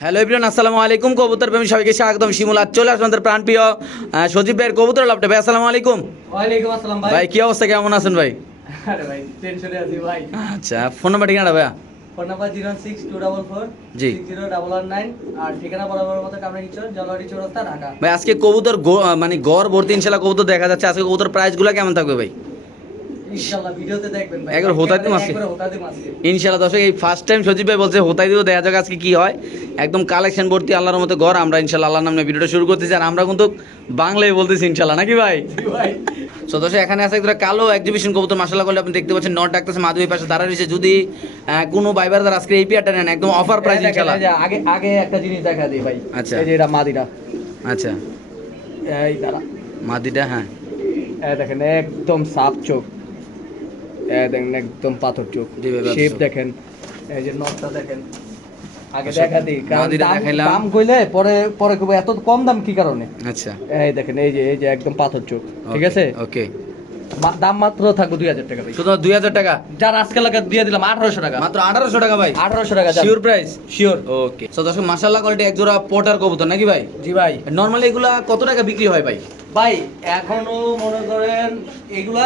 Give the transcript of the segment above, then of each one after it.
Hello everyone আসসালামু আলাইকুম। কবুতর প্রেমী সবাইকে স্বাগতম। শিমুল আজ চলে প্রাণপ্রিয় আহ, সজীব ভাইয়ের কবুতর লাভটা ভাই আসসালামু আলাইকুম। ওয়ালাইকুম আসসালাম ভাই। ভাই কি অবস্থা? কেমন আছেন ভাই? আরে ভাই টেনশনে আছি ভাই। আচ্ছা ফোন নাম্বার ঠিকানা ভাইয়া? Phone number zero six two double four জি। জিরো ডাবল ওয়ান নাইন আর ঠিকানা বরাবর মতো কামরা কিচর জলবাড়ি চৌরাস্তা ঢাকা। ভাই আজকে কবুতর মানে গড় ভর্তি ইনশাল্লাহ কবুতর দেখা যাচ্ছে। আজকে কবুতর প্রাইসগুলো কেমন থাকবে ভাই? ইনশাআল্লাহ ভিডিওতে দেখবেন ভাই। একবার দর্শক এই ফার্স্ট টাইম সজীব ভাই বলছে দেখা যাক আজকে কি হয়। একদম কালেকশন ভর্তি আল্লাহর মতো ঘর আমরা আল্লাহর নামে ভিডিওটা শুরু করতেছি। আর আমরা কিন্তু বাংলায় বলতেছি নাকি ভাই? ভাই। সো দর্শক এখানে আছে একটা কালো এক্সিবিশন কবুতর মাসালা করলে আপনি দেখতে পাচ্ছেন নট ডাকতেছে মাধবী পাশে দাঁড়া রয়েছে। যদি কোনো বাইবার আজকে এই পিয়ারটা নেন একদম অফার প্রাইস আগে আগে একটা জিনিস দেখা দিই ভাই। আচ্ছা। এই যে এটা মাদিরা আচ্ছা। এই দাঁড়া। মাদিটা হ্যাঁ। দেখেন একদম সাফ চোখ। দেখেন একদম পাথর চোখ। শেপ দেখেন এই যে নটটা দেখেন। আগে দেখা দিই দাম- কইলে পরে পরে কইবো এত কম দাম কি কারণে? আচ্ছা। এই দেখেন এই যে এই যে একদম পাথর চোখ ঠিক আছে? ওকে দাম মাত্র থাকবে দুই হাজার টাকা ভাই। শুধু দুই হাজার টাকা? যার আজকে লাগা দিয়ে দিলাম আঠারোশো টাকা। মাত্র আঠারোশো টাকা ভাই? আঠারোশো টাকা শিওর প্রাইস শিওর ওকে তো দর্শক মাসাল্লাহ কোয়ালিটি এক জোড়া পোটার কবুতর নাকি ভাই? জি ভাই। নর্মালি এগুলা কত টাকা বিক্রি হয় ভাই? ভাই এখনও মনে করেন এগুলা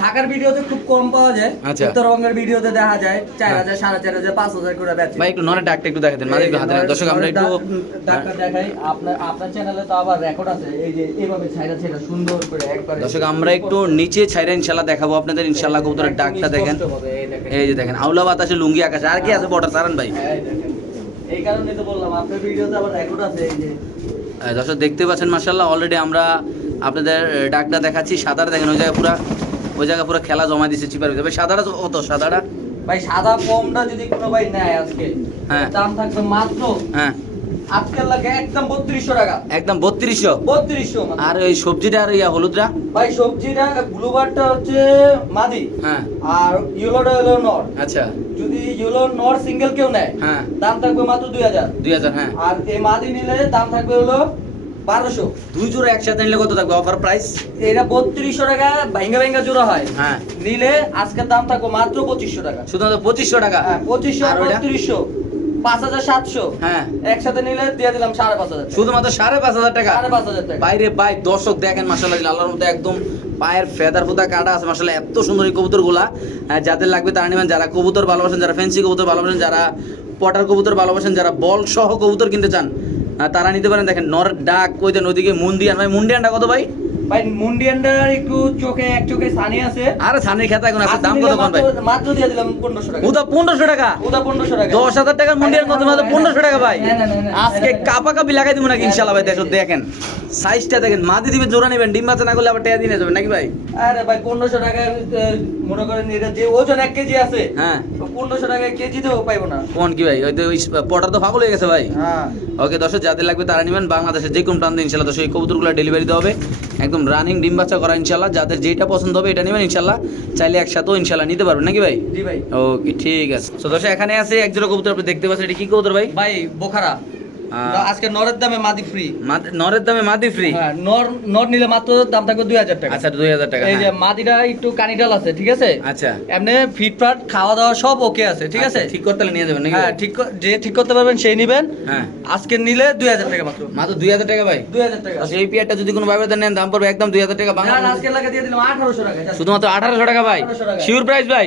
ঢাকার ভিডিওতে খুব কম পাওয়া যায় আচ্ছা। উত্তরবঙ্গের ভিডিওতে দেখা যায় চার হ্যাঁ। হাজার সাড়ে চার হাজার পাঁচ হাজার করে বেচে। ভাই একটু নরে ডাকটা একটু দেখা দেন মাঝে একটু হাতে। দর্শক আমরা একটু ডাক্তার দেখাই। আপনার আপনার চ্যানেলে তো আবার রেকর্ড আছে। এই যে এইভাবে ছাইরা ছাইরা সুন্দর করে একবারে দর্শক আমরা একটু নিচে ছাইরা ইনশাল্লাহ দেখাবো। আপনাদের ইনশাল্লাহ কবুতরের ডাকটা দেখেন। এই যে দেখেন আউলা বাতাসে লুঙ্গি আকাশে। আর কি আছে বর্ডার? সারান ভাই। এই কারণে তো বললাম আপনার ভিডিওতে আবার রেকর্ড আছে এই যে দর্শক দেখতে পাচ্ছেন মার্শাল্লাহ অলরেডি আমরা আপনাদের ডাকটা দেখাচ্ছি। সাদাটা দেখেন ওই জায়গায় পুরা ওই জায়গায় পুরো খেলা জমা দিচ্ছে চিপার ভিতরে। ভাই সাদাটা কত সাদাটা। ভাই সাদা কমটা যদি কোনো ভাই নেয় আজকে হ্যাঁ। দাম থাকবে মাত্র হ্যাঁ। আজকের লাগে একদম বত্রিশশো টাকা। একদম বত্রিশশো? বত্রিশশো আর ওই সবজিটা আর ইয়া হলুদটা? ভাই সবজিটা ব্লুবারটা হচ্ছে মাদি। হ্যাঁ। আর ইয়েলোটা হলো নর। আচ্ছা। যদি ইয়েলো নর সিঙ্গেল কেউ নেয় হ্যাঁ। দাম থাকবে মাত্র দুই হাজার। দুই হাজার হ্যাঁ। আর এই মাদি নিলে দাম থাকবে হলো বারোশো। দুই জোড়া একসাথে নিলে কত থাকবে অফার প্রাইস এটা বত্রিশশো টাকা ভাঙ্গা ভাঙ্গা জোড়া হয়। হ্যাঁ। নিলে আজকের দাম থাকবে মাত্র পঁচিশশো টাকা। শুধুমাত্র পঁচিশশো টাকা? হ্যাঁ পঁচিশশো আর ওইটা? বত্রিশশো পাঁচ হাজার সাতশো। হ্যাঁ। একসাথে নিলে দিয়ে দিলাম সাড়ে পাঁচ হাজার টাকা। শুধুমাত্র সাড়ে পাঁচ হাজার টাকা? সাড়ে পাঁচ হাজার টাকা। বাইরে বাই দর্শক দেখেন মাসাল্লাহ আল্লাহর মধ্যে একদম পায়ের ফেদার ফুদা কাটা আছে মাসাল্লাহ এত সুন্দর এই কবুতরগুলা যাদের লাগবে তারা নেবেন যারা কবুতর ভালোবাসেন যারা ফেন্সি কবুতর ভালোবাসেন যারা পটার কবুতর ভালোবাসেন যারা বল সহ কবুতর কিনতে চান তারা নিতে পারেন। দেখেন নর ডাক কই নদীকে মুন্ডিয়ান ভাই মুন্ডিয়ানটা কত ভাই? ভাই মুন্ডিয়ানটার একটু চোখে এক চোখে সানি আছে। আরে ছানের খেতা এখন আছে দাম কত কোন ভাই? মাত্র- মাত্র দিয়ে দিলাম পনেরোশো টাকা। ওটা পনেরোশো টাকা? ওটা পনেরোশো টাকা। দশ হাজার টাকার মুন্ডিয়ান কত? মাত্র পনেরোশো টাকা ভাই। না, না, না, না, আজকে না, না। কাপা কাপি লাগাই দিব নাকি ইনশাল্লাহ ভাই? দেখো দেখেন। সাইজটা দেখেন। মাদি দিবে জোড়া নেবেন। ডিম বাচ্চা না করলে আবার টেয়া দিয়ে যাবেন নাকি ভাই? আরে ভাই পনেরোশো টাকায় মনে করেন এটা যে ওজন এক কেজি আছে হ্যাঁ। টাকায় কেজিতেও পাইবো না। কোন কি ভাই? ওই তো ওই পটার তো পাগল হয়ে গেছে ভাই। হ্যাঁ। ওকে দর্শক যাদের লাগবে তারা নেবেন। বাংলাদেশের যে কোনো প্রান্তে ইনশাল্লাহ দর্শক এই কবুতরগুলো ডেলিভারি দেওয়া হবে। একদম রানিং ডিম বাচ্চা করা ইনশাল্লাহ যাদের যেটা পছন্দ হবে এটা নেবেন ইনশাল্লাহ চাইলে একসাথেও ইনশাল্লাহ নিতে পারবেন নাকি ভাই? জি ভাই। ওকে ঠিক আছে। তো দর্শক এখানে আছে এক জোড়া কবুতর আপনি দেখতে পাচ্ছেন এটা কি কবুতর ভাই? ভাই বোখারা। আজকে নরের দামে মাদি ফ্রি নরের দামে মাদি ফ্রি নর নর নিলে মাত্র দাম থাকবে দুই হাজার টাকা। আচ্ছা দুই হাজার টাকা এই যে। মাদিটা একটু কানিডাল আছে ঠিক আছে? আচ্ছা। এমনি ফিটফাট খাওয়া দাওয়া সব ওকে আছে ঠিক আছে? ঠিক করতে নিয়ে যাবেন হ্যাঁ ঠিক যে ঠিক করতে পারবেন সেই নিবেন। হ্যাঁ। আজকে নিলে দুই হাজার টাকা মাত্র। মাত্র দুই হাজার টাকা ভাই? দুই হাজার টাকা। এই পিয়ারটা যদি কোনো ভাবে নেন দাম পড়বে একদম দুই হাজার টাকা বাংলা না, না, আজকে লাগে দিয়ে দিলাম আঠারোশো টাকা শুধুমাত্র আঠারোশো টাকা ভাই? শিওর প্রাইস ভাই?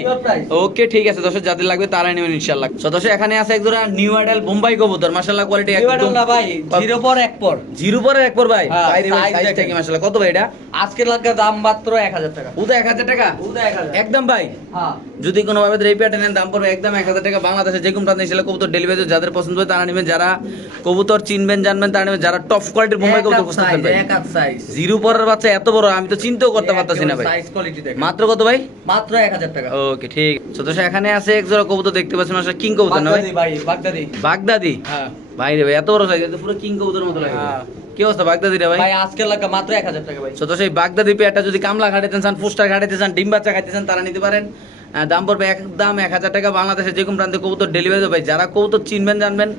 ওকে ঠিক আছে দর্শক যাদের লাগবে তারাই নেবেন ইনশাল্লাহ দর্শক এখানে আছে এক জোড়া নিউ আইডাল বোম্বাই কবুতর মাশাআল্লাহ কোয়ালিটি দুই হাজার না ভাই? জিরো পর এক পর। জিরো পরের এক পর ভাই? হ্যাঁ, বাইরে সাইজটা কি মাশাআল্লাহ। কত ভাই এটা? আজকে লাগে দাম মাত্র এক হাজার টাকা। ওটা এক হাজার টাকা? ওটা এক হাজার। একদম ভাই? হ্যাঁ। যদি কোনো ভাবে এই পেয়ারটা দাম পড়বে একদম এক হাজার টাকা বাংলাদেশে যে কবুতর ডেলিভারি যাদের পছন্দ হবে তারা নেবেন। যারা কবুতর চিনবেন জানবেন তারা নেবেন। যারা টপ কোয়ালিটির বোম্বাই কবুতর পছন্দ করবেন এক হাত সাইজ জিরো পরের বাচ্চা এত বড় আমি তো চিন্তাও করতে পারতাছি না ভাই। সাইজ কোয়ালিটি দেখেন। মাত্র কত ভাই? মাত্র এক হাজার টাকা। ওকে ঠিক। তো এখানে আছে এক জোড়া কবুতর দেখতে পাচ্ছেন কিং কবুতর না বাগদাদি ভাই বাগদাদি। বাগদাদি? হ্যাঁ। ভাই রে ভাই এত বড় গেছে পুরো কিং কবুতর মতো লাগে। হ্যাঁ। কি অবস্থা বাগদাদি রে ভাই? ভাই আজকে লাগা মাত্র এক হাজার টাকা ভাই। তো সেই বাগদাদি পেয়ারটা যদি কামলা ঘাটাইতে চান ফুস্টার ঘাটাইতে চান ডিম বাচ্চা খাইতে চান তারা নিতে পারেন। দাম পড়বে একদম এক হাজার টাকা। বাংলাদেশে যে কোনো প্রান্তে কবুতর ডেলিভারি ভাই। যারা কবুতর চিনবেন জানবেন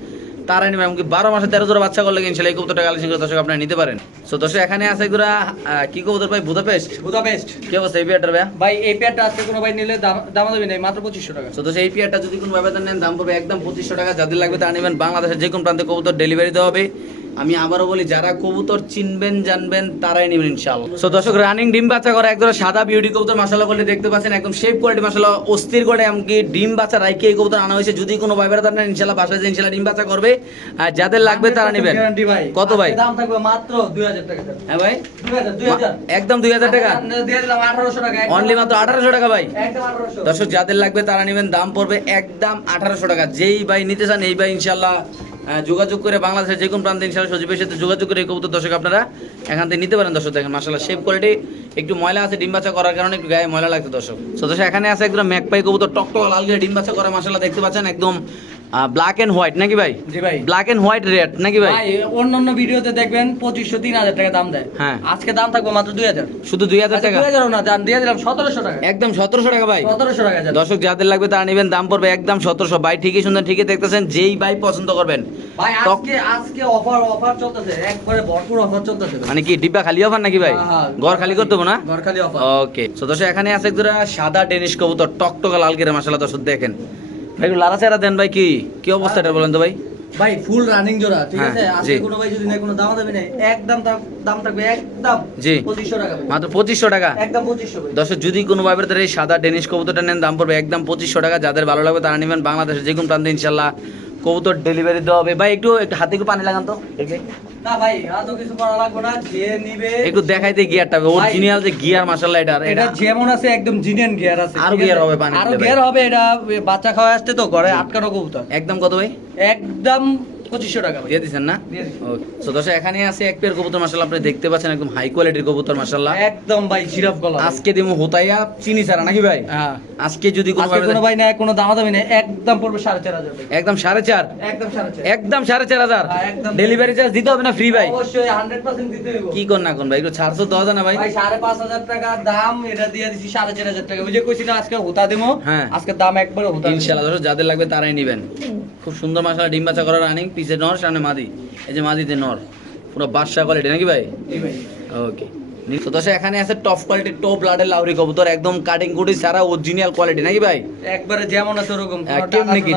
তারাই নিবে এমনকি বারো মাসে তেরো জোড়া বাচ্চা করলে ইনশাল্লাহ এই কবুতরটা কালেকশন করে দর্শক আপনারা নিতে পারেন। সো দর্শক এখানে আছে এগুলা কি কবুতর ভাই? বুদাপেস্ট? বুদাপেস্ট। কি অবস্থা এই পেয়ারটা ভাইয়া? ভাই এই পেয়ারটা আজকে কোনো ভাই নিলে দাম দাম দেবে নেই মাত্র পঁচিশশো টাকা। সো দর্শক এই পেয়ারটা যদি কোনো ভাই নেন দাম পড়বে একদম পঁচিশশো টাকা। যাদের লাগবে তারা নেবেন। বাংলাদেশের যে কোনো প্রান্তে কবুতর ডেলিভারি দেওয়া হবে। আমি আবারও বলি যারা কবুতর চিনবেন জানবেন তারাই নেবেন ইনশাআল্লাহ। সো দর্শক রানিং ডিম বাচ্চা করা একদম সাদা বিউটি কবুতর মাসালা করলে দেখতে পাচ্ছেন একদম শেপ কোয়ালিটি মাসালা অস্থির করে এমনকি ডিম বাচ্চা রাইকে এই কবুতর আনা হয়েছে। যদি কোনো ভাইবেরা নেন ইনশাল্লাহ বাসায় যে ইনশাল্লাহ ডিম বাচ্চা করবে আর যাদের লাগবে তারা নেবেন। কত ভাই? দাম থাকবে মাত্র দুই হাজার টাকা। হ্যাঁ ভাই? একদম দুই হাজার টাকা? অনলি মাত্র আঠারোশো। টাকা ভাই? দর্শক যাদের লাগবে তারা নেবেন দাম পড়বে একদম আঠারোশো টাকা। যেই ভাই নিতে চান এই ভাই ইনশাল্লাহ যোগাযোগ করে বাংলাদেশের যে কোনো প্রান্তে ইনশাল্লাহ সজীবের সাথে যোগাযোগ করে এই কবুতর দর্শক আপনারা এখান থেকে নিতে পারেন দর্শক দেখেন মাসাল্লাহ শেপ কোয়ালিটি একটু ময়লা আছে, ডিম বাচ্চা করার কারণে একটু গায়ে ময়লা লাগছে দর্শক। সদস্য দর্শক, এখানে আছে একদম ম্যাকপাই কবুতর, টকটক লাল গিয়ে ডিম বাচ্চা করা মাসাল্লাহ দেখতে পাচ্ছেন, একদম ব্ল্যাক এন্ড হোয়াইট নাকি ভাই? জি ভাই। ব্ল্যাক এন্ড হোয়াইট রেড নাকি ভাই? ভাই অন্যান্য ভিডিওতে দেখবেন পঁচিশশো তিন হাজার টাকা দাম দেয়। হ্যাঁ। আজকে দাম থাকবে মাত্র দুই হাজার। শুধু দুই হাজার টাকা? দুই হাজারও না দাম দিয়ে দিলাম সতেরোশো টাকা। একদম সতেরোশো টাকা ভাই। সতেরোশো টাকা। দর্শক যাদের লাগবে তারা নেবেন দাম পড়বে একদম সতেরোশো। ভাই ঠিকই সুন্দর ঠিকই দেখতেছেন যেই ভাই পছন্দ করবেন। ভাই আজকে আজকে অফার অফার চলতেছে। একবারে ভরপুর অফার চলতেছে মানে কি ডিব্বা খালি অফার নাকি ভাই? হ্যাঁ, হ্যাঁ। ঘর খালি করতে না? ঘর খালি অফার ওকে তো দর্শক এখানে আছে একজোড়া সাদা ডেনিশ কবুতর টকটকা লাল কেরে মাসালা দর্শক দেখেন। একটু লারা চেহারা দেন ভাই কি কি অবস্থা এটা বলেন তো ভাই? ভাই ফুল রানিং জোড়া ঠিক হ্যাঁ, আছে? আজকে কোনো ভাই যদি না কোনো দাম দেবে না একদম দাম- দাম থাকবে একদম জি। পঁচিশশো টাকা মাত্র পঁচিশশো টাকা? একদম পঁচিশশো ভাই। দর্শক যদি কোনো ভাইবের এই সাদা ডেনিশ কবুতরটা নেন দাম পড়বে একদম পঁচিশশো টাকা। যাদের ভালো লাগবে তারা নেবেন বাংলাদেশের যে কোনো প্রান্তে ইনশাল্লাহ। কবুতর ডেলিভারি দেওয়া হবে। ভাই একটু একটু হাতে একটু পানি লাগান তো। না ভাই কিছু করা লাগবে না যে নিবে। একটু দেখাইতে গিয়ারটা অরিজিনাল যে গিয়ার মাশাআল্লাহ এটা এটা। যেমন আছে একদম জিনিয়ান গিয়ার আছে আরও গিয়ার হবে পানি আরও গিয়ার হবে এটা বাচ্চা খাওয়া আসতে তো ঘরে আটকানো কবুতর। একদম কত ভাই? একদম পঁচিশশো টাকা দিয়ে দিচ্ছেন না? দিচ্ছি। তো দর্শক এখানে আছে এক পেয়ার কবুতর মাসাল্লাহ আপনি দেখতে পাচ্ছেন একদম হাই কোয়ালিটির কবুতর মাসাল্লাহ একদম ভাই জিরাফ গলা আজকে দিমু হোতাইয়া চিনি ছাড়া নাকি ভাই? হ্যাঁ। আজকে যদি কোনো ভাই কোনো দামা দামি একদম পড়বে সাড়ে চার হাজার একদম সাড়ে চার? একদম সাড়ে চার। হাজার? হ্যাঁ, ডেলিভারি চার্জ দিতে হবে না ফ্রি ভাই? অবশ্যই হান্ড্রেড পার্সেন্ট দিতে হইব। কি কর না কোন ভাই ছাড়ছো তো হবে না ভাই। সাড়ে পাঁচ হাজার টাকা দাম এটা দিয়ে দিছি সাড়ে চার হাজার টাকা। ওই যে কইছি না আজকে হুতা দেবো হ্যাঁ। আজকে দাম একবারে হুতা দর্শক যাদের লাগবে তারাই নেবেন। খুব সুন্দর মাসালা ডিম বাচ্চা করা রানিং পিছে নর সামনে মাদি। এই যে মাদিতে নর। পুরো বাদশা কোয়ালিটি নাকি ভাই? ওকে তো এখানে আছে টপ কোয়ালিটির টপ ব্লাডের লাউরি কবুতর একদম কাটিং কুটি সারা অরিজিনাল কোয়ালিটি নাকি ভাই? একবারে যেমন আছে ওরকম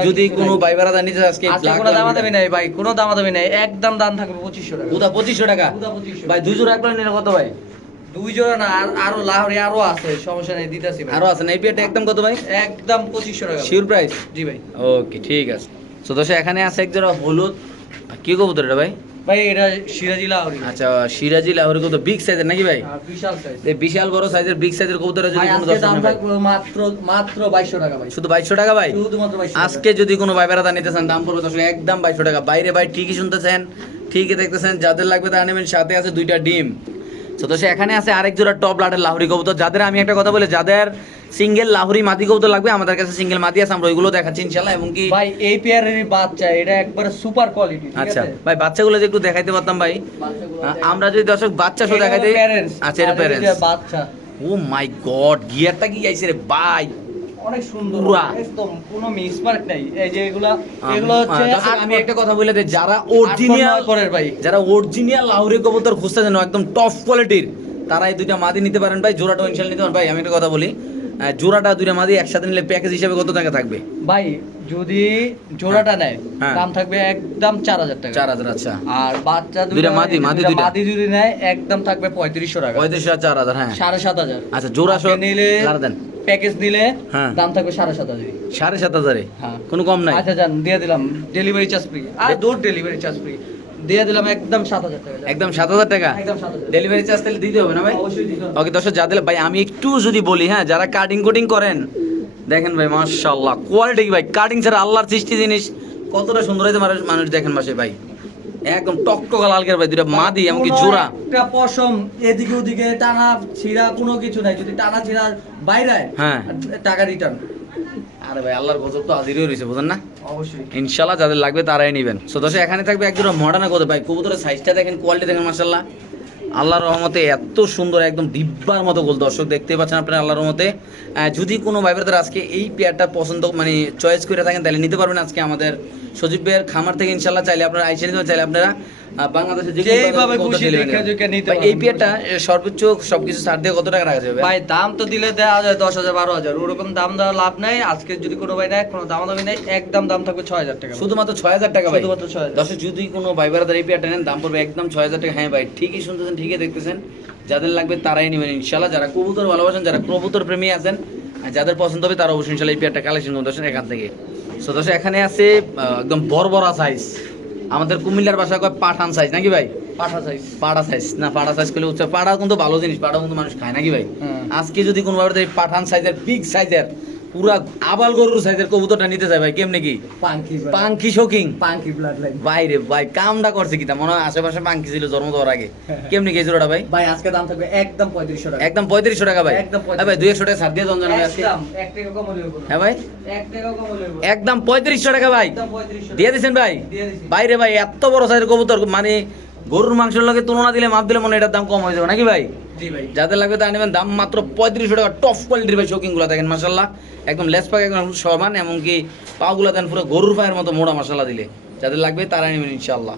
যদি কোনো। ভাই নিতে আজকে আজকে কোনো দামা দামি নাই ভাই কোনো দামা দামি নাই একদম দাম থাকবে পঁচিশশো টাকা। উদা পঁচিশশো টাকা? ভাই দুই জোড়া এক নিলে কত ভাই? দুই জোড়া না আর আরও লাহরি আরও আছে সমস্যা নেই দিতেছি আরও আছে না? এই একদম কত ভাই? একদম পঁচিশশো টাকা। শিওর প্রাইস জি ভাই। ওকে ঠিক আছে। তো দর্শক এখানে আছে এক জোড়া হলুদ। কি কবুতর এটা ভাই? ভাই এটা সিরাজি লাহরি। আচ্ছা সিরাজি লাহোরি কবুতর বিগ সাইজের নাকি ভাই? হ্যাঁ, বিশাল সাইজ এই বিশাল বড় সাইজের বিগ সাইজের কবুতর যদি কোনো দর্শক মাত্র মাত্র বাইশশো টাকা ভাই। শুধু বাইশশো টাকা ভাই? শুধুমাত্র বাইশশো আজকে যদি কোনো ভাই বেড়াদা নিতে চান দাম পড়বে দর্শক একদম বাইশশো টাকা। বাইরে ভাই ঠিকই শুনতেছেন ঠিকই দেখতেছেন। যাদের লাগবে তারা নেবেন সাথে আছে দুইটা ডিম। তো তো সে এখানে আছে আরেক জোড়া টপ লাটের লাহুরি কবুতর। যাদের আমি একটা কথা বলে যাদের সিঙ্গেল লাহুরি মাদি কবুতর লাগবে আমাদের কাছে সিঙ্গেল মাদি আছে আমরা ওইগুলো দেখাচ্ছি ইনশাল্লাহ এবং কি ভাই এই পেয়ারের বাচ্চা এটা একবার সুপার কোয়ালিটি ঠিক আচ্ছা ভাই বাচ্চাগুলো যে একটু দেখাইতে পারতাম ভাই। আমরা যদি দর্শক বাচ্চা শুধু দেখাইতে আচ্ছা এটা যে প্যারেন্টস বাচ্চা। ও মাই গড গিয়ারটা কি গাইছে রে ভাই। অনেক সুন্দর একদম কোনো মিসমার্ক নাই। এই যে এগুলা এগুলো হচ্ছে আ, দর্শক, আট আমি একটা কথা বলে দিই যারা অরিজিনাল পরের ভাই। যারা অরিজিনাল লাহুরি কবুতর খুঁজতেছেন একদম টপ কোয়ালিটির তারা এই দুইটা মাদি নিতে পারেন ভাই জোড়াটা ইনশাল নিতে পারেন। ভাই আমি একটা কথা বলি জোড়াটা দুইটা মাদি একসাথে নিলে প্যাকেজ হিসেবে কত টাকা থাকবে? ভাই যদি জোড়াটা নেয় হ্যাঁ। দাম থাকবে একদম চার হাজার টাকা। চার হাজার আচ্ছা। আর বাচ্চা দুইটা মাদি, মাদি দুইটা। মাদি যদি নেয় একদম থাকবে পঁয়ত্রিশশো টাকা। পঁয়ত্রিশ হাজার চার হাজার হ্যাঁ। সাড়ে সাত হাজার। আচ্ছা জোড়া নিলে দেন। প্যাকেজ দিলে হ্যাঁ। দাম থাকবে সাড়ে সাত হাজার। সাড়ে সাত হাজারে? হ্যাঁ। কোনো কম নাই? আচ্ছা যান দিয়ে দিলাম। ডেলিভারি চার্জ ফ্রি আর দূর ডেলিভারি চার্জ ফ্রি দিয়ে দিলাম একদম সাত হাজার টাকা একদম সাত হাজার টাকা? ডেলিভারি চার্জ তাহলে দিতে হবে না ভাই। ওকে দর্শক যাদের ভাই আমি একটু যদি বলি হ্যাঁ যারা কাটিং কুটিং করেন দেখেন ভাই মাশাআল্লাহ কোয়ালিটি ভাই? কাটিং ছাড়া আল্লাহর সৃষ্টি জিনিস কতটা সুন্দর হয়েছে মানুষ মানুষ দেখেন বাসে ভাই। একদম টকটকা লাল ভাই দুটা মাদি এমনকি জোড়া। একটা পশম এদিকে ওদিকে টানা ছিঁড়া কোনো কিছু নাই। যদি টানা ছিঁড়া বাইরে হ্যাঁ। টাকা রিটার্ন আরে ভাই আল্লাহর গজব তো হাজির হয়ে রয়েছে বুঝেন না? অবশ্যই। ইনশাআল্লাহ যাদের লাগবে তারাই নেবেন। সো দর্শক এখানে থাকবে এক একজন মডার্ন গজব ভাই কবুতরের সাইজটা দেখেন কোয়ালিটি দেখেন মাশাল্লাহ আল্লাহর রহমতে এত সুন্দর, একদম দিব্যার মতো গোল। দর্শক দেখতে পাচ্ছেন আপনার আল্লাহ রহমতে। যদি কোনো ভাইবারদের আজকে এই পেয়ারটা পছন্দ মানে চয়েস করে থাকেন, তাহলে নিতে পারবেন আজকে আমাদের সজীব ভাইয়ের খামার থেকে ইনশাল্লাহ চাইলে আপনারা আইসে নিতে চাইলে আপনারা বাংলাদেশে যেইভাবে খুশি delivery দেখে নিতে এই পেয়ারটা সর্বোচ্চ সবকিছু ছাড় দিয়ে কত টাকা রাখা যাবে? ভাই দাম তো দিলে দেওয়া যায় দশ হাজার বারো হাজার। ওরকম দাম দেওয়া লাভ নাই। আজকে যদি কোনো ভাই নেয় কোনো দাম দামি নেই একদম দাম থাকবে ছয় হাজার টাকা। শুধুমাত্র ছয় হাজার টাকা ভাই। শুধুমাত্র 6,000 দশে যদি কোনো ভাই বেড়াদার এই পেয়ারটা নেন দাম পড়বে একদম ছয় হাজার টাকা। হ্যাঁ ভাই ঠিকই শুনতেছেন ঠিকই দেখতেছেন। যাদের লাগবে তারাই নেবেন ইনশাল্লাহ। যারা কবুতর ভালোবাসেন যারা কবুতর প্রেমী আছেন যাদের পছন্দ হবে তারা অবশ্যই ইনশাল্লাহ এই পেয়ারটা কালেকশন করতে এখান থেকে। সো দশ এখানে আছে একদম বড় বড় সাইজ আমাদের কুমিল্লার ভাষা কয় পাঠান সাইজ নাকি ভাই? পাঠা সাইজ পাড়া সাইজ না পাড়া সাইজ করলে উচ্চ পাড়া কিন্তু ভালো জিনিস পাড়া কিন্তু মানুষ খায় নাকি ভাই? আজকে যদি কোনো ভাবে পাঠান সাইজের বিগ সাইজের পুরা আবাল গরুর সাইজের কবুতরটা নিতে চাই ভাই কেমনে কি? পাঙ্কি পাঙ্কি শোকিং পাঙ্কি ব্লাড লাইন ভাই কামটা করছে কিতা? মনে হয় আশেপাশে পাঙ্কি ছিল জন্ম দেওয়ার আগে। কেমনি গেছিল ওটা ভাই? ভাই আজকে দাম থাকবে একদম পঁয়ত্রিশশো টাকা। একদম পঁয়ত্রিশশো টাকা ভাই। একদম হ্যাঁ ভাই দুই একশো টাকা ছাড় দিয়ে আজকে। এক টাকা কম হ্যাঁ ভাই। এক টাকা কম হলেও একদম পঁয়ত্রিশশো টাকা ভাই। দিয়ে দিছেন ভাই? দিয়ে। বাইরে ভাই এত বড় সাইজের কবুতর মানে গরুর মাংসের লগে তুলনা দিলে মাপ দিলে মনে এটার দাম কম হয়ে যাবে নাকি ভাই? জি ভাই। যাদের লাগবে তা নেবেন দাম মাত্র পঁয়ত্রিশশো টাকা টপ কোয়ালিটির ভাই শৌকিংগুলা দেখেন মাসাল্লাহ একদম লেস পাক একদম সমান এমনকি পাগুলা দেন পুরো গরুর পায়ের মতো মোড়া মশলা দিলে। যাদের লাগবে তারা নেবেন ইনশাল্লাহ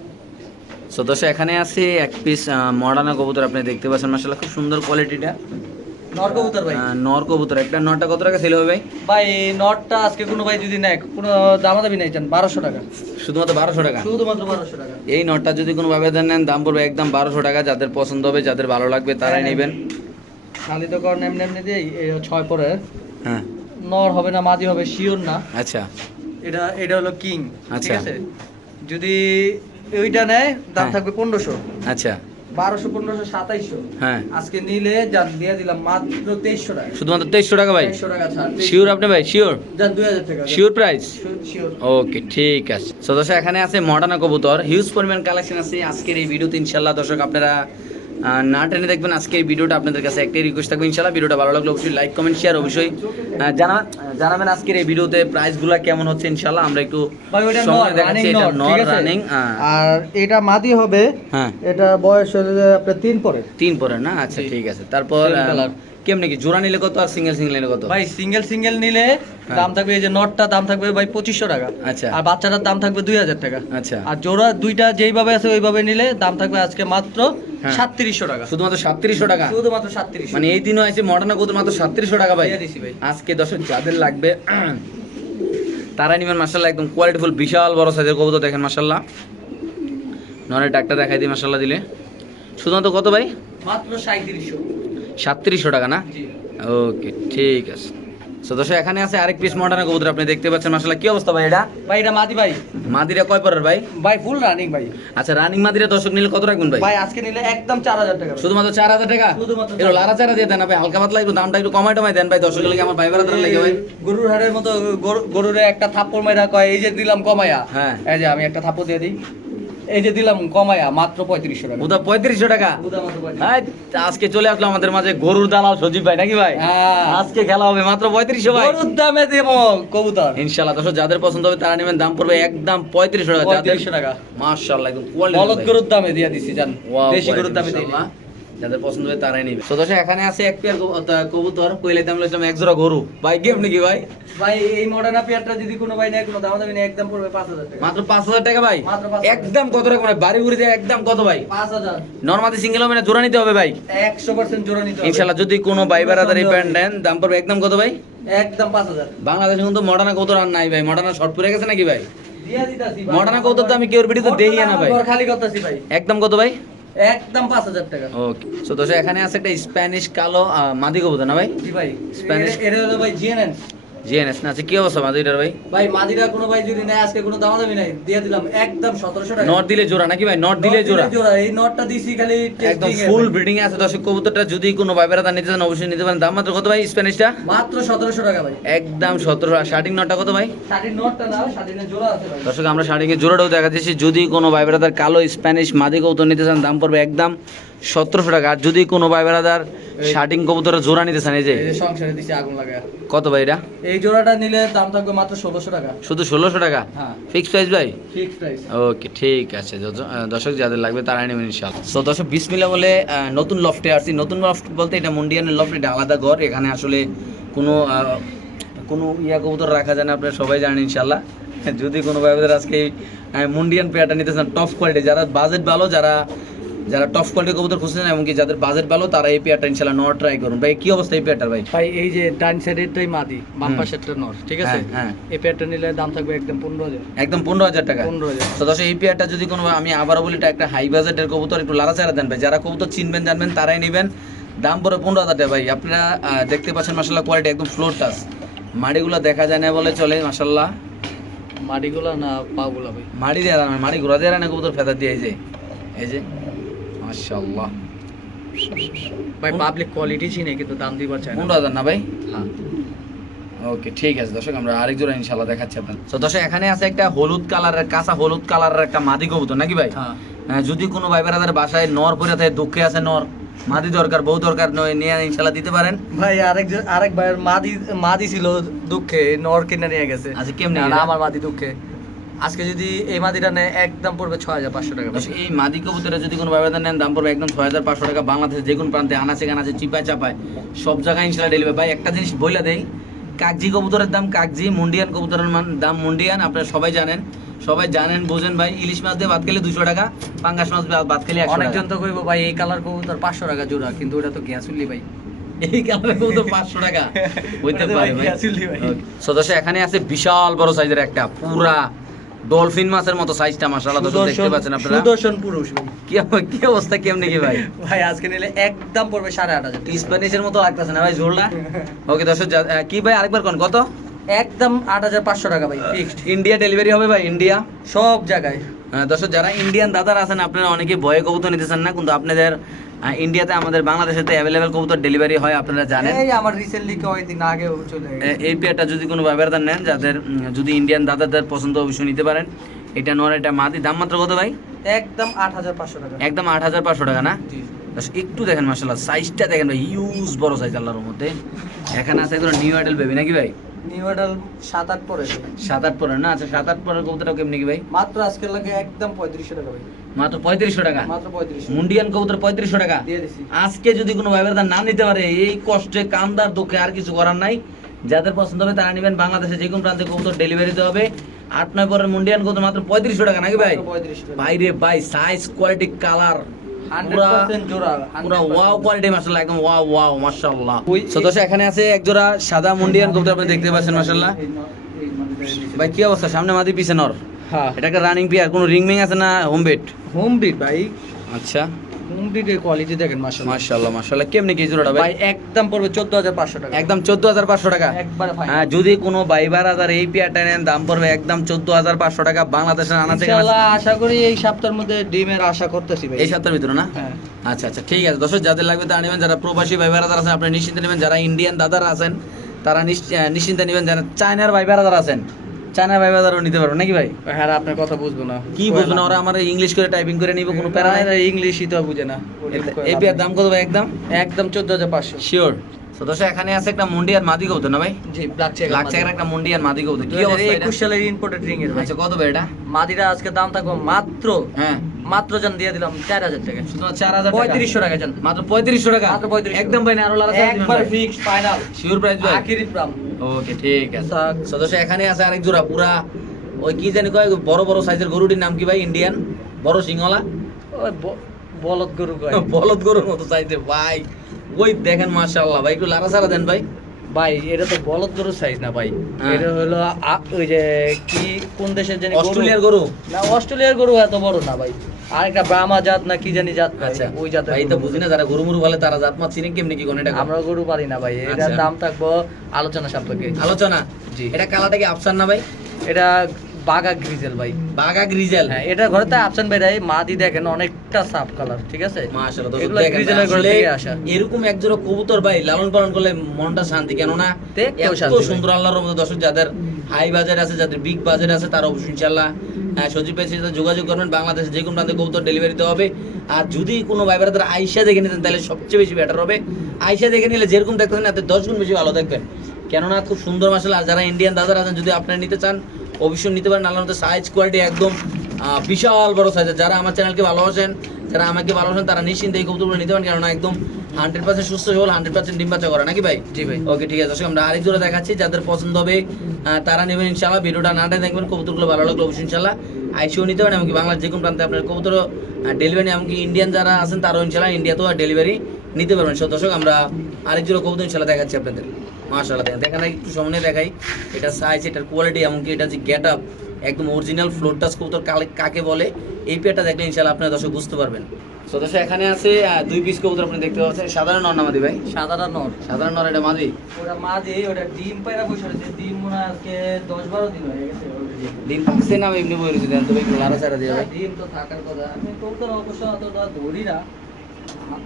সো দশ এখানে আছে এক পিস মডার্না কবুতর আপনি দেখতে পাচ্ছেন মাসাল্লাহ খুব সুন্দর কোয়ালিটিটা নর কবুতর ভাই। নর কবুতর একটা নরটা কত টাকা ছেলে হবে ভাই? ভাই নটটা আজকে কোনো ভাই যদি নেয় কোনো দামাদামি নাই চান বারোশো টাকা। শুধুমাত্র বারোশো টাকা? শুধুমাত্র বারোশো টাকা। এই নটটা যদি কোনো ভাবে নেন দাম পড়বে একদম বারোশো টাকা। যাদের পছন্দ হবে যাদের ভালো লাগবে তারাই হ্যাঁ। নেবেন। খালি তো কর এমনি এমনি দিয়ে এই ছয় পরের। হ্যাঁ। নর হবে না মাদি হবে শিওর না। আচ্ছা। এটা এটা হলো কিং ঠিক আচ্ছা। আছে? যদি ওইটা নেয় দাম হ্যাঁ। থাকবে পনেরোশো। আচ্ছা। বারোশো পনেরোশো সাতাইশশো। হ্যাঁ। আজকে নিলে যান দিয়ে দিলাম মাত্র তেইশশো টাকা। শুধুমাত্র তেইশশো টাকা ভাই? তেইশশো টাকা ছাড় শিওর আপনি ভাই? শিওর যান দুই হাজার টাকা শিওর প্রাইস শিওর ওকে ঠিক আছে। দর্শক এখানে আছে মডার্না কবুতর। হিউজ পরিমাণ কালেকশন আছে। আজকের এই ভিডিওতে ইনশাল্লাহ দর্শক আপনারা না টেনে দেখবেন আজকের এই ভিডিওটা আপনাদের কাছে একটাই রিকোয়েস্ট থাকবে। ইনশাল্লাহ ভিডিওটা ভালো লাগলে অবশ্যই লাইক কমেন্ট শেয়ার অবশ্যই জানা জানাবেন আজকের এই ভিডিওতে প্রাইসগুলো কেমন হচ্ছে ইনশাল্লাহ আমরা একটু সময় রানিং দেখাচ্ছি এটা রানিং আর এটা মাদি হবে হ্যাঁ। এটা বয়স হলে আপনার তিন পরে তিন পরে না? আচ্ছা ঠিক আছে। তারপর কেমনে কি জোড়া নিলে কত আর সিঙ্গেল সিঙ্গেল নিলে কত? ভাই সিঙ্গেল সিঙ্গেল নিলে দাম থাকবে এই যে নটটা দাম থাকবে ভাই পঁচিশশো টাকা। আচ্ছা। আর বাচ্চাটার দাম থাকবে দুই হাজার টাকা। আচ্ছা। আর জোড়া দুইটা যেইভাবে আছে ওইভাবে নিলে দাম থাকবে আজকে মাত্র হ্যাঁ। সাতত্রিশশো টাকা। শুধুমাত্র সাতত্রিশশো টাকা? শুধুমাত্র সাতত্রিশ মানে এই দিনও আছে মডার্না কত মাত্র সাতত্রিশশো টাকা ভাই। আজকে দর্শক যাদের লাগবে। তারা নিবেন মাসাল্লাহ একদম কোয়ালিটিফুল বিশাল বড় সাইজের কবুতর দেখেন মাসাল্লাহ ননের ডাকটা দেখাই দিই মাসাল্লাহ দিলে। শুধুমাত্র কত ভাই? মাত্র সাঁত্রিশশো সাতত্রিশশো টাকা না? ওকে ঠিক আছে। সো দর্শক এখানে আছে আরেক পিস মডার্না কবুতর আপনি দেখতে পাচ্ছেন মাসাল্লাহ কি অবস্থা ভাই এটা? ভাই এটা মাদি ভাই। মাদিরা কয় পরের ভাই? ভাই ফুল রানিং ভাই। আচ্ছা রানিং মাদিরা দর্শক নিলে কত রাখবেন ভাই? ভাই আজকে নিলে একদম চার হাজার টাকা। শুধুমাত্র চার হাজার টাকা? শুধুমাত্র এগুলো লারা চারা দিয়ে দেন ভাই হালকা পাতলা একটু দামটা একটু কমাই টমাই দেন ভাই দর্শকের লাগে আমার ভাই বেড়াতে লাগে ভাই? গরুর হাড়ের মতো গরু- গরুরে একটা থাপ্পড় মেরা কয় এই যে দিলাম কমায়া। হ্যাঁ। এই যে আমি একটা থাপ্পড় দিয়ে দিই। এই যে দিলাম কমায়া মাত্র পঁয়ত্রিশশো টাকা। বুধা পঁয়ত্রিশশো টাকা? বুদা মাত্র 35 হাই, আজকে চলে আসলো আমাদের মাঝে গরুর দালাল সজীব ভাই নাকি ভাই? হ্যাঁ। আজকে খেলা হবে মাত্র পঁয়ত্রিশশো ভাই। গরুর দামে দেবো কবুতর। ইনশাল্লাহ দর্শক যাদের পছন্দ হবে তারা নেবেন দাম পড়বে একদম পঁয়ত্রিশশো টাকা। পঁয়ত্রিশশো টাকা। মার্শাল্লাহ একদম গরুর দামে দিয়ে দিছি জান। দেশি গরুর দামে দিই যাদের পছন্দ হবে তারাই নেবে। তো দর্শক এখানে আছে এক পেয়ার কবুতর কইলে দাম লইছিলাম এক জোড়া গরু। ভাই গেম নাকি ভাই? ভাই এই মডার্ন পেয়ারটা যদি কোনো ভাই নেয় কোনো দাম দামি নেই একদম পড়বে পাঁচ হাজার টাকা। মাত্র পাঁচ হাজার টাকা ভাই? মাত্র 5,000 একদম কত টাকা মানে বাড়ি ঘুরে দেয় একদম কত ভাই? পাঁচ হাজার। নর্মালি সিঙ্গেল হবে না জোড়া নিতে হবে ভাই? একশো পার্সেন্ট জোড়া নিতে হবে। ইনশাল্লাহ যদি কোনো ভাই বেড়াদার এই প্যান্ট নেন দাম পড়বে একদম কত ভাই? একদম পাঁচ হাজার। বাংলাদেশে কিন্তু মডার্ন কৌতর আর নাই ভাই। মডার্না শর্ট পড়ে গেছে নাকি ভাই? দিয়া দিতাছি ভাই। মডার্না কৌতর তো আমি কেউর ভিডিওতে দেই না ভাই। খালি করতেছি ভাই। একদম কত ভাই? একদম পাঁচ হাজার টাকা। ওকে দোষ এখানে আছে একটা স্প্যানিশ কালো মাদি কবুতর না ভাই? জি ভাই। স্প্যানিশ এর এটা হলো ভাই জিএনএন জিএনএস। না আছে কি অবস্থা মাদিটার ভাই? ভাই মাদিরা কোনো ভাই যদি আজকে কোনো দাম দামি নাই। দিয়ে দিলাম একদম সতেরোশো টাকা। নট দিলে জোড়া নাকি ভাই? নট দিলে জোড়া? জোড়া। এই নটটা দিছি খালি একদম ফুল ব্রিডিং আছে দর্শক কবুতরটা যদি কোনো ভাই নিতে চান অবশ্যই নিতে পারেন। দাম মাত্র কত ভাই স্প্যানিশটা মাত্র সতেরোশো টাকা ভাই। একদম সতেরো শার্টিং নটটা কত ভাই? ষাটির নটটা ষাটিনের জোড়া আছে ভাই। দর্শক আমরা শাড়িকে জোড়াটাও দেখা যদি কোনো ভাই কালো স্প্যানিশ মাদি কৌতর নিতে চান দাম পড়বে একদম সতেরোশো টাকা। আর যদি কোনো ভাই বেড়াদার শার্টিং কবুতরের জোড়া নিতে চান এই যে। সংসারে দিছি আগুন লাগা কত ভাই এটা? এই জোড়াটা নিলে দাম থাকবে মাত্র ষোলোশো টাকা। শুধু ষোলোশো টাকা? হ্যাঁ। ফিক্স প্রাইস ভাই? ফিক্স প্রাইস ওকে ঠিক আছে। দর্শক যাদের লাগবে তারাই নেবেন ইনশাল্লাহ সো দর্শক বিসমিল্লা বলে নতুন লফটে আসছি। নতুন লফট বলতে এটা মুন্ডিয়ানের লফট এটা আলাদা ঘর। এখানে আসলে কোনো কোনো ইয়া কবুতর রাখা যায় না আপনারা সবাই জানেন ইনশাল্লাহ যদি কোনো ভাইদের আজকে মুন্ডিয়ান পেয়ারটা নিতে চান টপ কোয়ালিটি যারা বাজেট ভালো যারা যারা টপ কোয়ালিটি কবুতর খুঁজছেন এমনকি যাদের বাজেট ভালো তারা এই পেয়ারটা ইনশাল্লাহ নেওয়ার ট্রাই করুন। ভাই কি অবস্থা এই পেয়ারটার ভাই? ভাই এই যে ডান সাইডেরটাই মাদি বাম। পাশেরটা নর ঠিক আছে? হ্যাঁ, হ্যাঁ। এই পেয়ারটা নিলে দাম থাকবে একদম পনেরো হাজার। একদম পনেরো হাজার টাকা। পনেরো হাজার। তো দর্শক এই পেয়ারটা যদি কোনো আমি আবারও বলি এটা একটা হাই বাজেটের কবুতর একটু লাড়াচাড়া দেন ভাই। যারা কবুতর চিনবেন জানবেন তারাই নেবেন। দাম পড়ে পনেরো হাজার টাকা ভাই। আপনারা দেখতে পাচ্ছেন মাসাল্লাহ কোয়ালিটি একদম ফ্লোর টাচ মাড়িগুলো দেখা যায় না বলে চলে মাসাল্লাহ মাটিগুলা না পাগুলা ভাই? মাড়ি দেওয়া মাড়ি ঘোরা দেওয়া না কবুতর ফেদার দিয়ে এই যে এই যে। মাসাল্লাহ ভাই পাবলিক কোয়ালিটি চিনে কিন্তু দাম দিবার চায় না। ভাই? হ্যাঁ। ওকে ঠিক আছে দর্শক আমরা আরেক জোড়া ইনশাল্লাহ দেখাচ্ছি আপনার। তো দর্শক এখানে আছে একটা হলুদ কালারের কাঁচা হলুদ কালারের একটা মাদি কবুতর নাকি ভাই? হ্যাঁ। হ্যাঁ, যদি কোনো ভাই বেড়াদের বাসায় নর পরে থাকে দুঃখে আছে নর মাদি দরকার বহু দরকার নয় নিয়ে ইনশাল্লাহ দিতে পারেন। ভাই আরেক আরেক ভাইয়ের মাদি মাদি ছিল দুঃখে নর কিনে নিয়ে গেছে। আচ্ছা, কেমনে না, আমার মাদি দুঃখে। আজকে যদি এই মাদিটা নেয় একদম পড়বে ছয় হাজার পাঁচশো টাকা এই মাদি কবুতরে যদি কোনো বেড়াদের নেন দাম পড়বে একদম ছয় হাজার পাঁচশো টাকা। বাংলাদেশে যে কোনো প্রান্তে আনাচে কানাচে চিপায় চাপায় সব জায়গায় ইনশাল্লাহ ডেলিভারি ভাই একটা জিনিস বইলা দেই কাগজি কবুতরের দাম কাগজি মুন্ডিয়ান কবুতরের মান দাম মুন্ডিয়ান আপনারা সবাই জানেন। সবাই জানেন বোঝেন ভাই ইলিশ মাছ দিয়ে ভাত খেলে দুশো টাকা পাঙ্গাস মাছ দিয়ে ভাত খেলে অনেকজন তো কইবো ভাই এই কালার কবুতর পাঁচশো টাকা জোড়া কিন্তু ওটা তো গ্যাস উল্লি ভাই। এই কালারের কবুতর পাঁচশো টাকা। হইতে পারে ভাই। সদস্য এখানে আছে বিশাল বড় সাইজের একটা পুরা ডলফিন মাছের মতো সাইজটা মাশাআল্লাহ দর্শক দেখতে পাচ্ছেন আপনারা? সুদর্শন পুরুষ কি কি অবস্থা কেমনে কি ভাই? ভাই আজকে নিলে একদম পড়বে সাড়ে আট হাজার স্প্যানিশের মতো লাগতেছে না ভাই ঝোলটা? ওকে দর্শক কি ভাই আরেকবার কোন কত? একদম আট হাজার পাঁচশো টাকা ভাই ফিক্সড ইন্ডিয়া ডেলিভারি হবে ভাই ইন্ডিয়া? সব জায়গায়। আহ, দর্শক যারা ইন্ডিয়ান দাদার আছেন আপনারা অনেকে ভয়ে কবুতর নিতেছেন না কিন্তু আপনাদের ইন্ডিয়াতে আমাদের বাংলাদেশেতে অ্যাভেলেবেল কবুতর ডেলিভারি হয় আপনারা জানেন। এই আমার রিসেন্টলি কয়েকদিন আগেও চলে এই পেয়ারটা যদি কোনো ব্যবহার নেন যাদের যদি ইন্ডিয়ান দাদাদের পছন্দ অবশ্যই নিতে পারেন। এটা নর এটা মাদি। দাম মাত্র কত ভাই? একদম আট হাজার পাঁচশো টাকা। একদম আট হাজার পাঁচশো টাকা না? একটু দেখেন মাসাল্লাহ সাইজটা দেখেন ভাই হিউজ বড় সাইজ আল্লাহর মধ্যে এখানে আছে নিউ আইডল বেবি নাকি ভাই? নিউ মডেল সাত আট পরে সাত আট পরের না? আচ্ছা সাত আট পরের কবুতরটাও কেমনি কি ভাই? মাত্র আজকে লাগে একদম পঁয়ত্রিশশো টাকা ভাই। মাত্র পঁয়ত্রিশশো টাকা? মাত্র পঁয়ত্রিশশো। মুন্ডিয়ান কবুতর পঁয়ত্রিশশো টাকা? আজকে যদি কোনো ভাইবের না নিতে পারে এই কষ্টে কান্দার দুঃখে আর কিছু করার নাই। যাদের পছন্দ হবে তারা নেবেন বাংলাদেশে যে কোনো প্রান্তে কবুতর ডেলিভারি দিতে হবে। আট নয় পরের মুন্ডিয়ান কবুতর মাত্র পঁয়ত্রিশশো টাকা নাকি ভাই? ভাই রে ভাই সাইজ কোয়ালিটি কালার পুরো ওয়াও কোয়ালিটি মাশাআল্লাহ একদম ওয়াও ওয়াও মাশাআল্লাহ। ওই- এখানে আছে এক জোড়া সাদা মুন্ডিয়ান কবুতর আপনি দেখতে পাচ্ছেন মাশাআল্লাহ। ভাই কি অবস্থা? সামনে মাদি পিছে নর। হ্যাঁ। এটা একটা রানিং প্লেয়ার কোনো রিং মিং আছে না হোম হোম বিট ভাই। আচ্ছা। হোম কোয়ালিটি দেখেন মাসাল্লাহ মাশাআল্লাহ মাশাআল্লাহ। কেমনে কি জোড়াটা ভাই? ভাই একদম পড়বে চোদ্দ হাজার পাঁচশো টাকা। একদম চোদ্দ হাজার পাঁচশো টাকা? একবারে ফাইন হ্যাঁ, যদি কোনো বাইবার হাজার এই পেয়ারটা নেন দাম পড়বে একদম চোদ্দ হাজার পাঁচশো টাকা। বাংলাদেশের ইনশাআল্লাহ আশা করি এই সপ্তাহের মধ্যে ডিমের আশা করতেছি ভাই। এই সপ্তাহের ভিতরে না? হ্যাঁ। আচ্ছা আচ্ছা ঠিক আছে। দর্শক যাদের লাগবে নেবেন যারা প্রবাসী ভাই বেড়াদার আছেন আপনি নিশ্চিন্তে নেবেন। যারা ইন্ডিয়ান দাদারা আছেন তারা নিশ্চ- নিশ্চিন্তে নেবেন। যারা চায়নার ভাই বেড়াদার আছেন চায়নার ভাই বেড়াদারও নিতে পারবেন নাকি ভাই? হ্যাঁ আপনার কথা বুঝব না। কি বুঝবেন না, ওরা আমার ইংলিশ করে টাইপিং করে নিব কোনো প্যারা ইংলিশই তো বুঝে না। এই পেয়ার দাম কত ভাই একদম? একদম চোদ্দ হাজার পাঁচশো। শিওর তো এখানে আছে একটা মুন্ডিয়ান মাদি কবুতর না ভাই? জি ব্ল্যাক চেক লাখ টাকার একটা মুন্ডিয়ান মাদি কবুতর। কি অবস্থা এটা? একুশ সালের ইম্পোর্টেড রিং এর আচ্ছা কত ভাই এটা? মাদিরা আজকে দাম থাকবে মাত্র হ্যাঁ। মাত্র জান দিয়ে দিলাম চার হাজার টাকা। শুধু চার হাজার পঁয়ত্রিশশো টাকা জান মাত্র পঁয়ত্রিশশো টাকা? মাত্র 3500 একদম ভাই না আরও একবার ফিক্সড ফাইনাল শিওর প্রাইস ভাই। আখিরি দাম। ওকে ঠিক আছে। সদস্য এখানে আছে আরেক জোড়া পুরা ওই কি জানি কয় বড় বড় সাইজের গরুটির নাম কি ভাই? ইন্ডিয়ান বড় সিংহলা? ওই বলদ গরু কয়। বলদ গরুর মতো সাইজের ভাই। ওই দেখেন মাশাআল্লাহ। ভাই একটু লারা সারা দেন ভাই। ভাই এটা তো বলদ গরুর সাইজ না ভাই। হ্যাঁ। এটা হলো ওই যে কি কোন দেশের জানি অস্ট্রেলিয়ার গরু? না অস্ট্রেলিয়ার গরু এত বড় না ভাই। আর একটা ব্রাহ্মা জাত না কি জানি জাত আচ্ছা। ওই জাতের ভাই তো বুঝি না যারা গরু মুরু বলে তারা জাত মাত চিনেন কেমনি কি কোন এটা আমরা গরু পারি না ভাই এটার আচ্ছা। দাম থাকব আলোচনা সাপেক্ষে। আলোচনা? জি। এটা কালাটা কি আফসান না ভাই? এটা বাগা গ্রিজেল ভাই। বাগা গ্রিজেল? হ্যাঁ এটা ঘরে তো আপশন ভাই রাই মাদি দেখেন অনেকটা সাফ কালার ঠিক আছে? মাশাআল্লাহ দর্শক দেখেন ভাই, গ্রিজেলের ঘর আসলে এরকম এক জোড়া কবুতর ভাই লালন পালন করলে মনটা শান্তি কেননা এত সুন্দর আল্লাহর মতো দর্শক যাদের হাই বাজেট আছে যাদের বিগ বাজেট আছে তারা অবশ্যই ইনশাআল্লাহ হ্যাঁ সাথে যোগাযোগ করবেন। বাংলাদেশে যে কোনো প্রান্তে কবুতর ডেলিভারি দেওয়া হবে। আর যদি কোনো তারা দেখে নিতেন, তাহলে সবচেয়ে বেশি বেটার হবে। দেখে নিলে যেরকম দেখতেছেন দশ গুণ বেশি ভালো দেখবেন কেননা, খুব সুন্দর মাসাল আর যারা ইন্ডিয়ান দাদারা আছেন, যদি আপনারা নিতে চান, অবশ্যই নিতে পারেন। আল্লাহর সাইজ কোয়ালিটি একদম বিশাল বড় সাইজের যারা আমার চ্যানেলকে ভালোবাসেন, যারা আমাকে ভালোবাসেন, তারা নিশ্চিন্তে এই কবুতরগুলো নিতে পারেন। কেননা, একদম হান্ড্রেড পার্সেন্ট সুস্থ সবল হান্ড্রেড পার্সেন্ট ডিম বাচ্চা করে নাকি ভাই? জি ভাই। ওকে ঠিক আছে। দর্শক আমরা আরেক জোড়া দেখাচ্ছি যাদের পছন্দ হবে তারা নেবেন ইনশাল্লাহ ভিডিওটা নাটে দেখবেন কবুতরগুলো ভালো লাগল অবশ্যই ইনশাল্লাহ আইসিও নিতে পারেন এমনকি বাংলার যে কোনো প্রান্তে আপনার কবুতর ডেলিভারি এমনকি ইন্ডিয়ান যারা আছেন তারাও ইনশাল্লাহ ইন্ডিয়াতেও ডেলিভারি নিতে পারবেন। সো দর্শক আমরা আরেক জোড়া কবুতর ইনশাল্লাহ দেখাচ্ছি আপনাদের। মাশাল্লাহ দেখেন দেখেন একটু সামনে দেখাই। এটা সাইজ এটার কোয়ালিটি এমনকি এটা যে গেট আপ একদম অরিজিনাল ফ্লোর টাচ কবুতর কাকে বলে এই পেয়ারটা দেখলে ইনশাল্লাহ আপনার দর্শক বুঝতে পারবেন। সো দর্শক এখানে আছে দুই পিস কবুতর আপনি দেখতে পাচ্ছেন। সাধারণ নর্নামাদি ভাই? সাধারণ নর। সাধারণ নর এটা মাদি? ওটা মাঝে ওটা ডিম পায়রা বসে রয়েছে। ডিম মনে আজকে দশ বারো দিন হয়ে গেছে। ডিম পাকছে না এমনি বই রয়েছে দেন তো ভাই লাড়া চাড়া দিয়ে ভাই। ডিম তো থাকার কথা। আমি কবুতর অবশ্য অতটা ধরি না।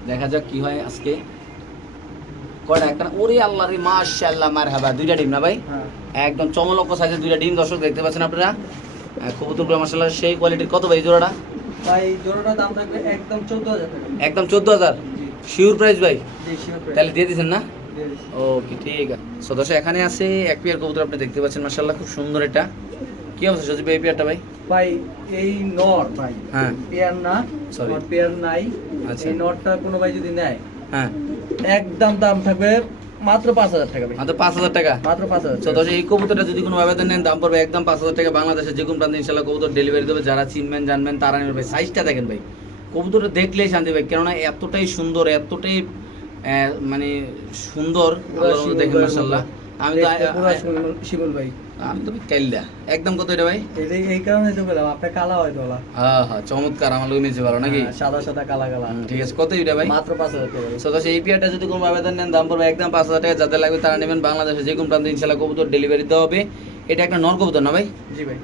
দেখা যাক কি হয় আজকে। কয়টা? একটা ওরে আল্লাহ রে মাশাআল্লাহ মারহাবা। দুইটা ডিম না ভাই? হ্যাঁ। একদম চমলক্ষ সাইজের দুইটা ডিম দর্শক দেখতে পাচ্ছেন আপনারা। কবুতরগুলো মাশাআল্লাহ সেই কোয়ালিটির কত ভাই জোড়াটা? ভাই জোড়াটার দাম থাকবে একদম চোদ্দ হাজার টাকা। একদম চোদ্দ হাজার জি। শিওর প্রাইস ভাই? তাহলে দিয়ে দিচ্ছেন না? ওকে ঠিক আছে। সো দর্শক এখানে আছে এক পেয়ার কবুতর আপনি দেখতে পাচ্ছেন মাশাআল্লাহ খুব সুন্দর এটা। কি অবস্থা সজীব ভাই এই পেয়ারটা ভাই? ভাই এই নর ভাই। হ্যাঁ। পেয়ার না. নর পেয়ার নাই। আচ্ছা। এই নরটা কোনো ভাই যদি নেয় হ্যাঁ। একদম দাম থাকবে মাত্র পাঁচ হাজার টাকা মাত্র পাঁচ হাজার টাকা? মাত্র পাঁচ হাজার তো এই কবুতরটা যদি কোনো নেন দাম পড়বে একদম পাঁচ হাজার টাকা। বাংলাদেশে যে কোনো প্রান্তে ইনশাল্লাহ কবুতর ডেলিভারি দেবে। যারা চিনবেন জানবেন তারা নেবেন ভাই। সাইজটা দেখেন ভাই। কবুতরটা দেখলেই শান্তি ভাই। কেননা এতটাই সুন্দর এতটাই আহ, মানে সুন্দর। দেখেন মাশাল্লাহ আমি তো শিমুল- ভাই। আমি তো কাইল্লা। একদম কত এটা ভাই? এই এই কারণে তো বললাম আপনার কালা হয় তোলা হ্যাঁ হ্যাঁ চমৎকার আমার লোক নিচে ভালো নাকি? হ্যাঁ, সাদা সাদা কালা কালা। ঠিক আছে কত এটা ভাই? মাত্র পাঁচ হাজার টাকা। ভাই। সো এই যদি কোনো আবেদন নেন দাম পড়বে একদম পাঁচ হাজার টাকা। যাদের লাগবে তারা নেবেন বাংলাদেশে যে কোনো প্রান্তে ইনশাল্লাহ কবুতর ডেলিভারি দেওয়া হবে। এটা একটা নর কবুতর না ভাই? জি ভাই।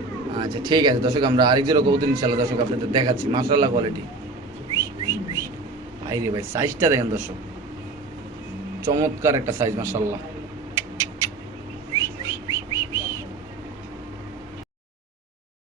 আচ্ছা ঠিক আছে দর্শক আমরা আরেক জিরো কবুতর ইনশাল্লাহ দর্শক আপনাদের দেখাচ্ছি। মাশাল্লাহ কোয়ালিটি ভাই রে ভাই সাইজটা দেখেন দর্শক। চমৎকার একটা সাইজ মাশাল্লাহ